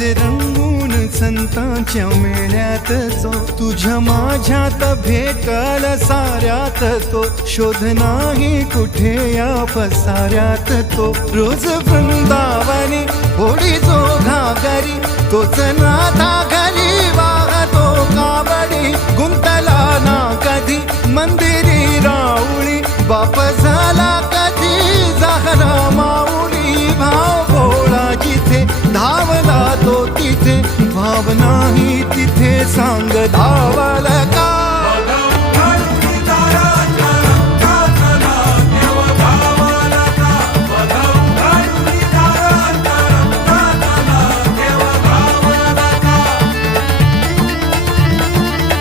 असे रंगून संतांच्या मेळ्यात जो तुझ्या माझ्यात भेटल साऱ्यात तो शोध नाही कुठे या पसाऱ्यात तो रोज वृंदावनी होडी जो घागरी तोच नाथा घरी वाहतो कावडी गुंतला ना कधी मंदिरी राऊळी बाप झाला कधी जाहरा माऊली भाव भोळा जिथे धावला तो तिथे भाव नाही तिथे सांग धावा